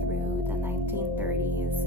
through the 1930s.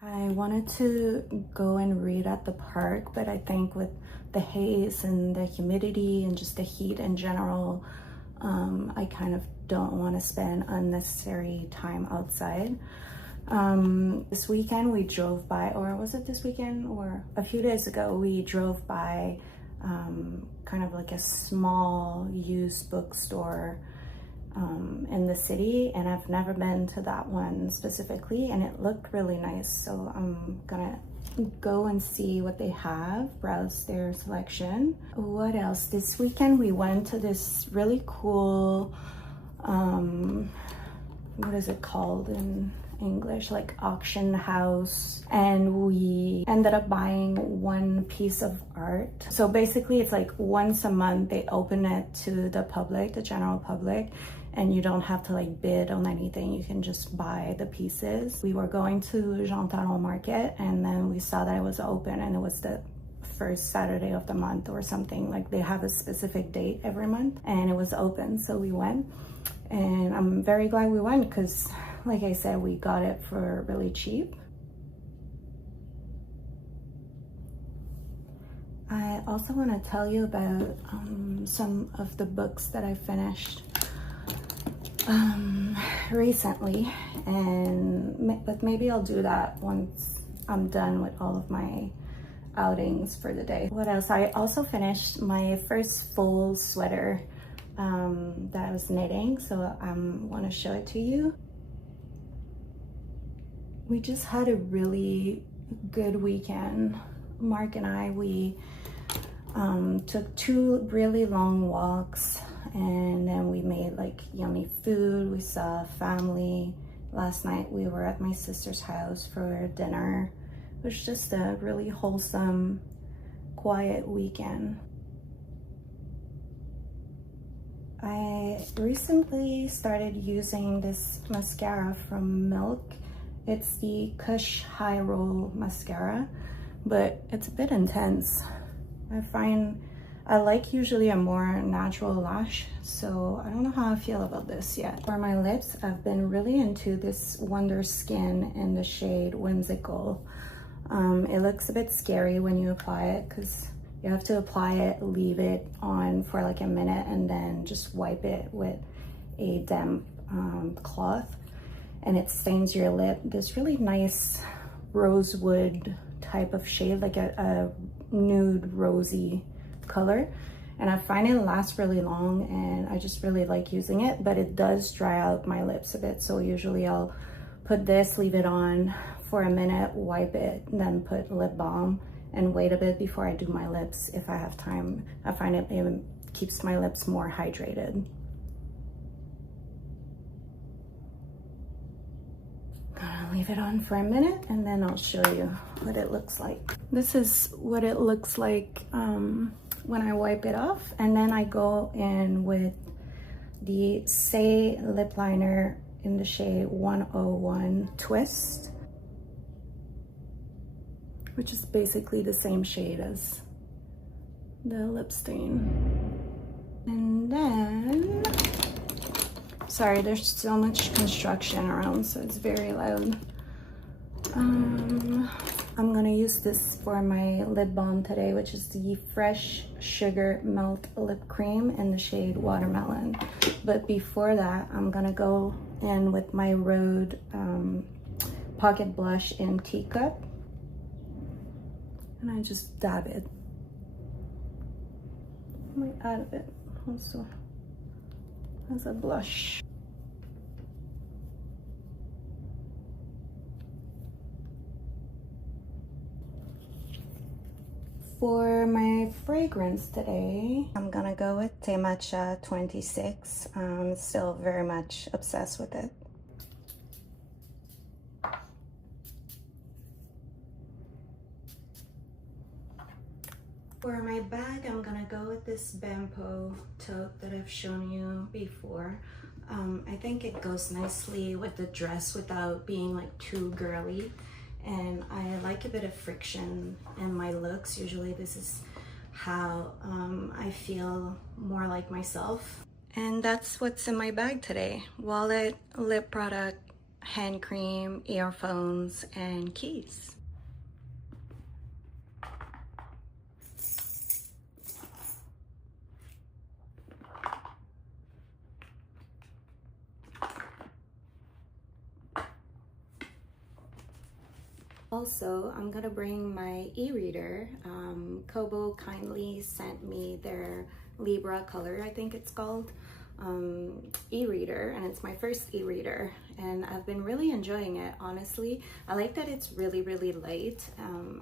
I wanted to go and read at the park, but I think with the haze and the humidity and just the heat in general, I kind of don't want to spend unnecessary time outside. This weekend we drove by, or was it this weekend or a few days ago, we drove by kind of like a small used bookstore in the city, and I've never been to that one specifically, and it looked really nice, so I'm gonna go and see what they have, browse their selection. What else? This weekend we went to this really cool what is it called in English, like auction house, and we ended up buying one piece of art. So basically it's like once a month they open it to the public, the general public, and you don't have to like bid on anything, you can just buy the pieces. We were going to Jean Talon Market, and then we saw that it was open, and it was the first Saturday of the month or something, like they have a specific date every month, and it was open, so we went, and I'm very glad we went because, like I said, we got it for really cheap. I also want to tell you about some of the books that I finished recently, but maybe I'll do that once I'm done with all of my outings for the day. What else? I also finished my first full sweater that I was knitting, so I want to show it to you. We just had a really good weekend. Mark and I, we took 2 really long walks, and then we made like yummy food. We saw family. Last night we were at my sister's house for dinner. It was just a really wholesome quiet weekend. I recently started using this mascara from Milk. It's the Kush High Roll Mascara, but it's a bit intense. I find I like usually a more natural lash, so I don't know how I feel about this yet. For my lips, I've been really into this Wonder Skin in the shade Whimsical. It looks a bit scary when you apply it because you have to apply it, leave it on for like a minute, and then just wipe it with a damp cloth, and it stains your lip this really nice rosewood type of shade, like a nude rosy color. And I find it lasts really long, and I just really like using it, but it does dry out my lips a bit. So usually I'll put this, leave it on for a minute, wipe it, and then put lip balm and wait a bit before I do my lips if I have time. I find it even keeps my lips more hydrated. Gonna leave it on for a minute and then I'll show you what it looks like. This is what it looks like when I wipe it off, and then I go in with the Saie lip liner in the shade 101 Twist, which is basically the same shade as the lip stain. And then, sorry, there's so much construction around, so it's very loud. I'm gonna use this for my lip balm today, which is the Fresh Sugar Melt Lip Cream in the shade Watermelon. But before that, I'm gonna go in with my Rhode Pocket Blush in Teacup. And I just dab it. I might add a bit also as a blush. For my fragrance today, I'm gonna go with Te Matcha 26. I'm still very much obsessed with it. For my bag, I'm gonna go with this Bampo tote that I've shown you before. I think it goes nicely with the dress without being like too girly. And I like a bit of friction in my looks. Usually this is how I feel more like myself. And that's what's in my bag today. Wallet, lip product, hand cream, earphones, and keys. Also, I'm gonna bring my e-reader. Kobo kindly sent me their Libra color, I think it's called, e-reader, and it's my first e-reader, and I've been really enjoying it, honestly. I like that it's really, really light.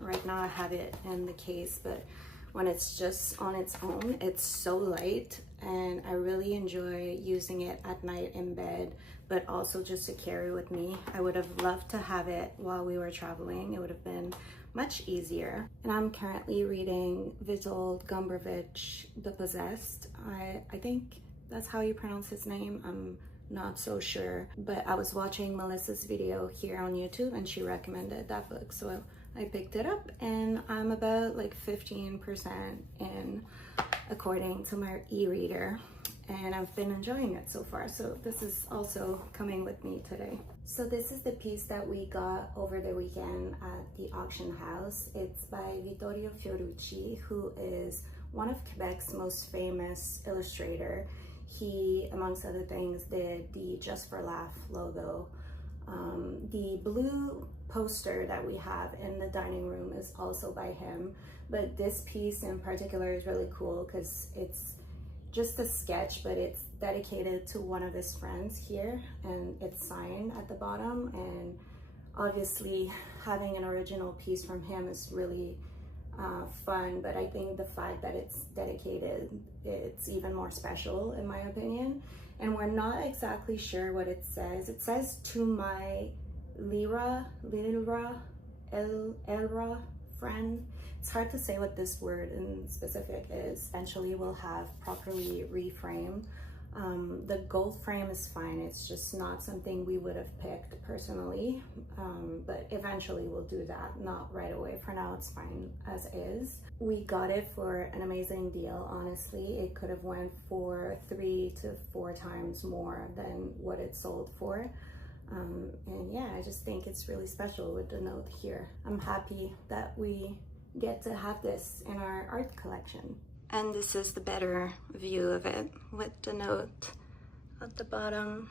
Right now I have it in the case, but when it's just on its own, it's so light, and I really enjoy using it at night in bed, but also just to carry with me. I would have loved to have it while we were traveling. It would have been much easier. And I'm currently reading Witold Gombrowicz, The Possessed. I think that's how you pronounce his name. I'm not so sure, but I was watching Melissa's video here on YouTube and she recommended that book. So I picked it up and I'm about like 15% in according to my e-reader, and I've been enjoying it so far. So this is also coming with me today. So this is the piece that we got over the weekend at the auction house. It's by Vittorio Fiorucci, who is one of Quebec's most famous illustrator. He, amongst other things, did the Just for Laugh logo. The blue poster that we have in the dining room is also by him, but this piece in particular is really cool because it's just a sketch, but it's dedicated to one of his friends here, and it's signed at the bottom. And obviously having an original piece from him is really fun, but I think the fact that it's dedicated, it's even more special in my opinion. And we're not exactly sure what it says. It says, "To my Elra friend," It's hard to say what this word in specific is. Eventually we'll have properly reframed. The gold frame is fine. It's just not something we would have picked personally, but eventually we'll do that, not right away. For now, it's fine as is. We got it for an amazing deal, honestly. It could have went for 3 to 4 times more than what it sold for. And yeah, I just think it's really special with the note here. I'm happy that we get to have this in our art collection. And this is the better view of it with the note at the bottom.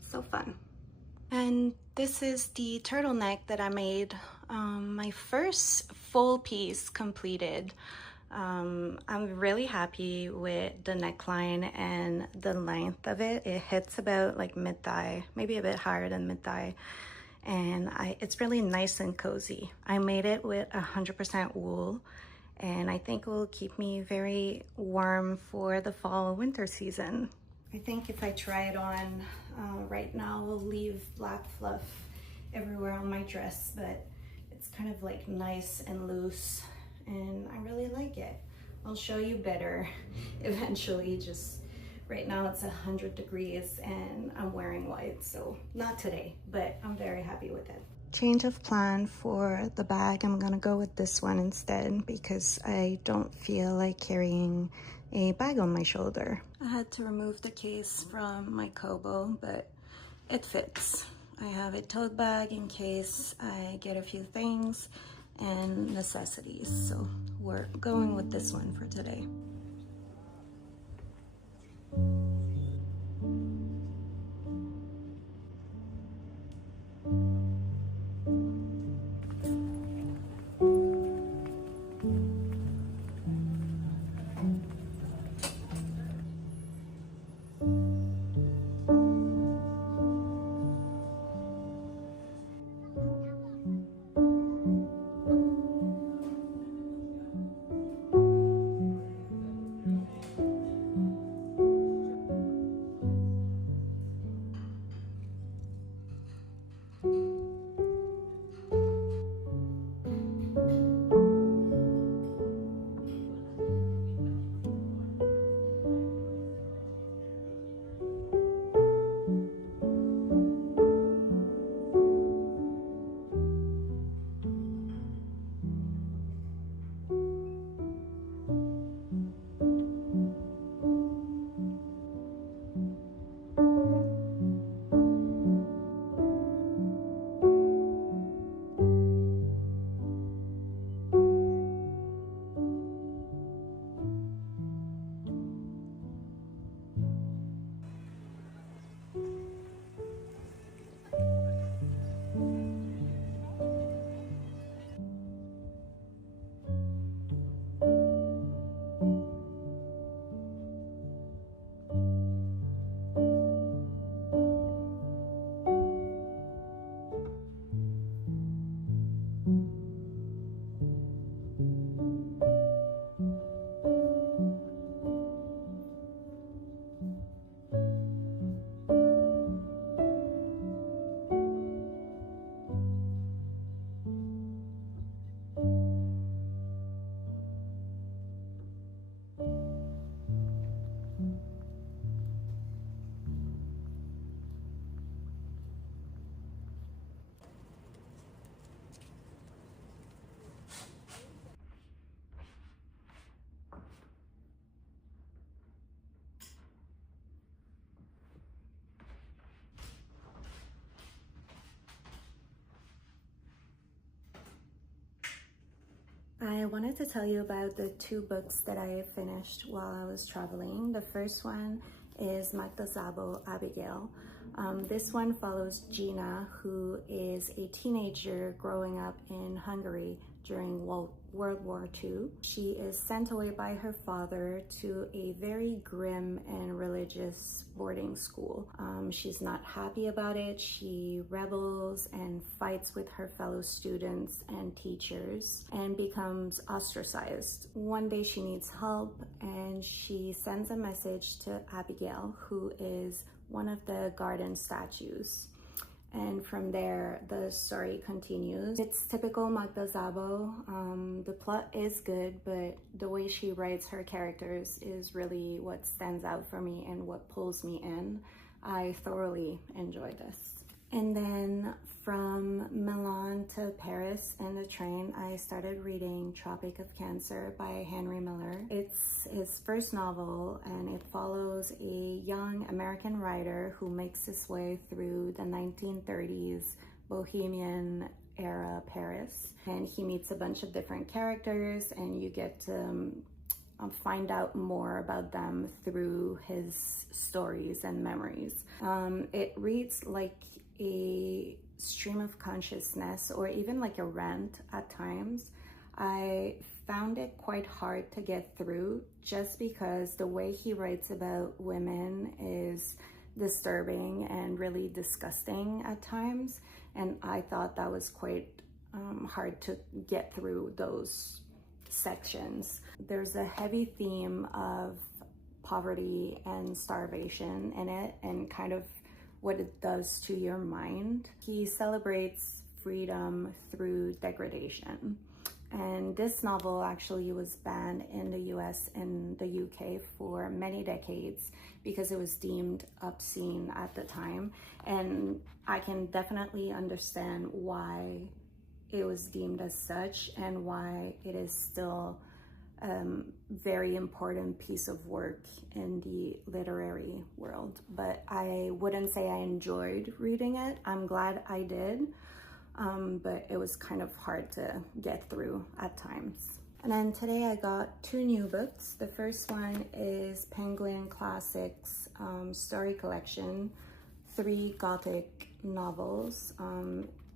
So fun. And this is the turtleneck that I made, my first full piece completed. I'm really happy with the neckline and the length of it. It hits about like mid-thigh, maybe a bit higher than mid-thigh. And it's really nice and cozy. I made it with 100% wool, and I think it will keep me very warm for the fall winter season. I think if I try it on right now, I'll leave black fluff everywhere on my dress, but it's kind of like nice and loose, and I really like it. I'll show you better eventually. Just right now it's 100 degrees and I'm wearing white, so not today, but I'm very happy with it. Change of plan for the bag. I'm gonna go with this one instead because I don't feel like carrying a bag on my shoulder. I had to remove the case from my Kobo, but it fits. I have a tote bag in case I get a few things and necessities, so we're going with this one for today. I wanted to tell you about the 2 books that I finished while I was traveling. The first one is Magda Szabo, Abigail. This one follows Gina, who is a teenager growing up in Hungary during World War II. She is sent away by her father to a very grim and religious boarding school. She's not happy about it. She rebels and fights with her fellow students and teachers and becomes ostracized. One day she needs help and she sends a message to Abigail, who is one of the garden statues. and from there the story continues. It's typical Magda Szabo. The plot is good, but the way she writes her characters is really what stands out for me and what pulls me in. I thoroughly enjoy this. And then from Milan to Paris in the train, I started reading Tropic of Cancer by Henry Miller. It's his first novel, and it follows a young American writer who makes his way through the 1930s Bohemian era Paris. And he meets a bunch of different characters, and you get to find out more about them through his stories and memories. It reads like a stream of consciousness, or even like a rant at times. I found it quite hard to get through just because the way he writes about women is disturbing and really disgusting at times, and I thought that was quite hard to get through those sections. There's a heavy theme of poverty and starvation in it, and kind of what it does to your mind. He celebrates freedom through degradation. And this novel actually was banned in the US and the UK for many decades because it was deemed obscene at the time. And I can definitely understand why it was deemed as such and why it is still very important piece of work in the literary world. But I wouldn't say I enjoyed reading it. I'm glad I did, but it was kind of hard to get through at times. And then today I got two new books. The first one is Penguin Classics story collection, 3 Gothic novels.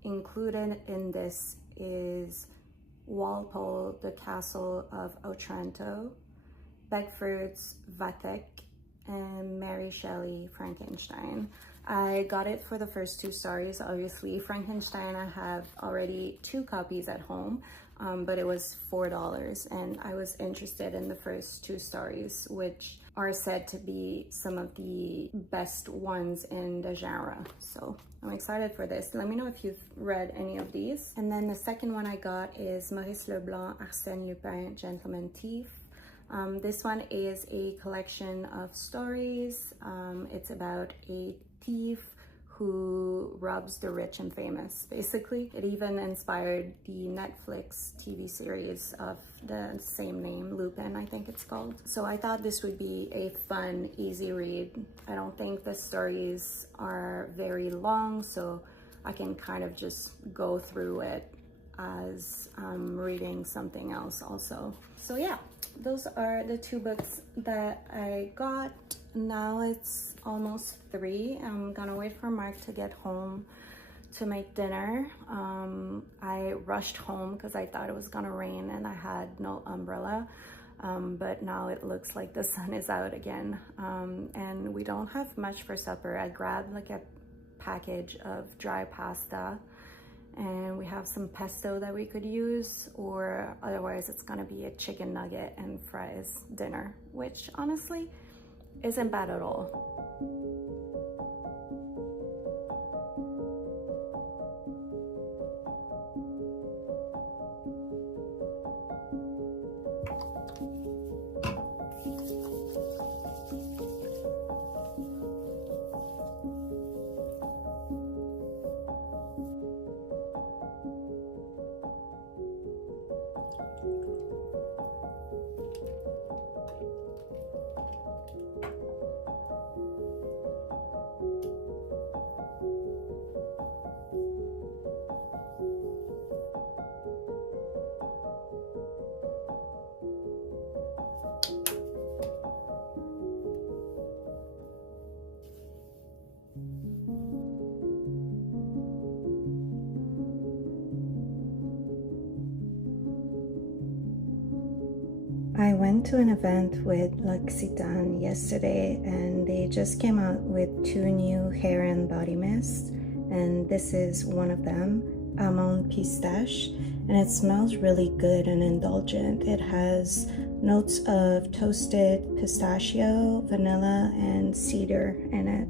Included in this is Walpole, The Castle of Otranto, Beckford's Vathek, and Mary Shelley, Frankenstein. I got it for the first 2 stories. Obviously, Frankenstein, I have already 2 copies at home, but it was $4, and I was interested in the first 2 stories, which are said to be some of the best ones in the genre. So I'm excited for this. Let me know if you've read any of these. And then the second one I got is Maurice Leblanc, Arsène Lupin, Gentleman Thief. This one is a collection of stories. It's about a thief who robs the rich and famous, basically. It even inspired the Netflix TV series of the same name, Lupin, I think it's called. So I thought this would be a fun, easy read. I don't think the stories are very long, so I can kind of just go through it as I'm reading something else also. So yeah, those are the 2 books that I got. Now it's almost 3. I'm gonna wait for Mark to get home to make dinner. I rushed home because I thought it was gonna rain and I had no umbrella, but now it looks like the sun is out again, and we don't have much for supper. I grabbed like a package of dry pasta, and we have some pesto that we could use, or otherwise it's gonna be a chicken nugget and fries dinner, which honestly isn't bad at all. I went to an event with L'Occitane yesterday, and they just came out with 2 new hair and body mists, and this is one of them, Almond Pistache, and it smells really good and indulgent. It has notes of toasted pistachio, vanilla, and cedar in it,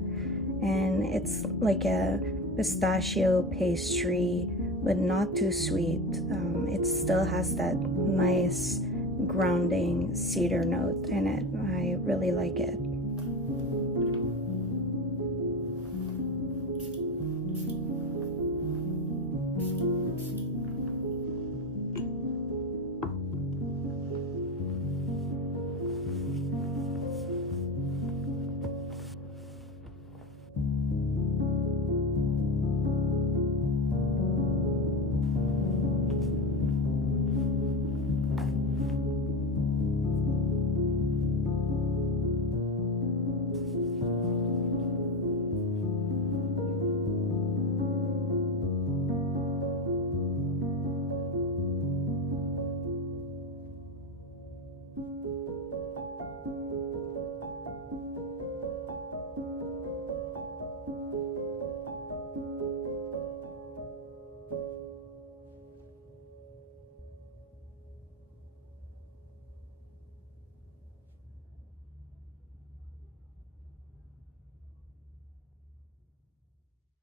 and it's like a pistachio pastry, but not too sweet. It still has that nice grounding cedar note in it. I really like it.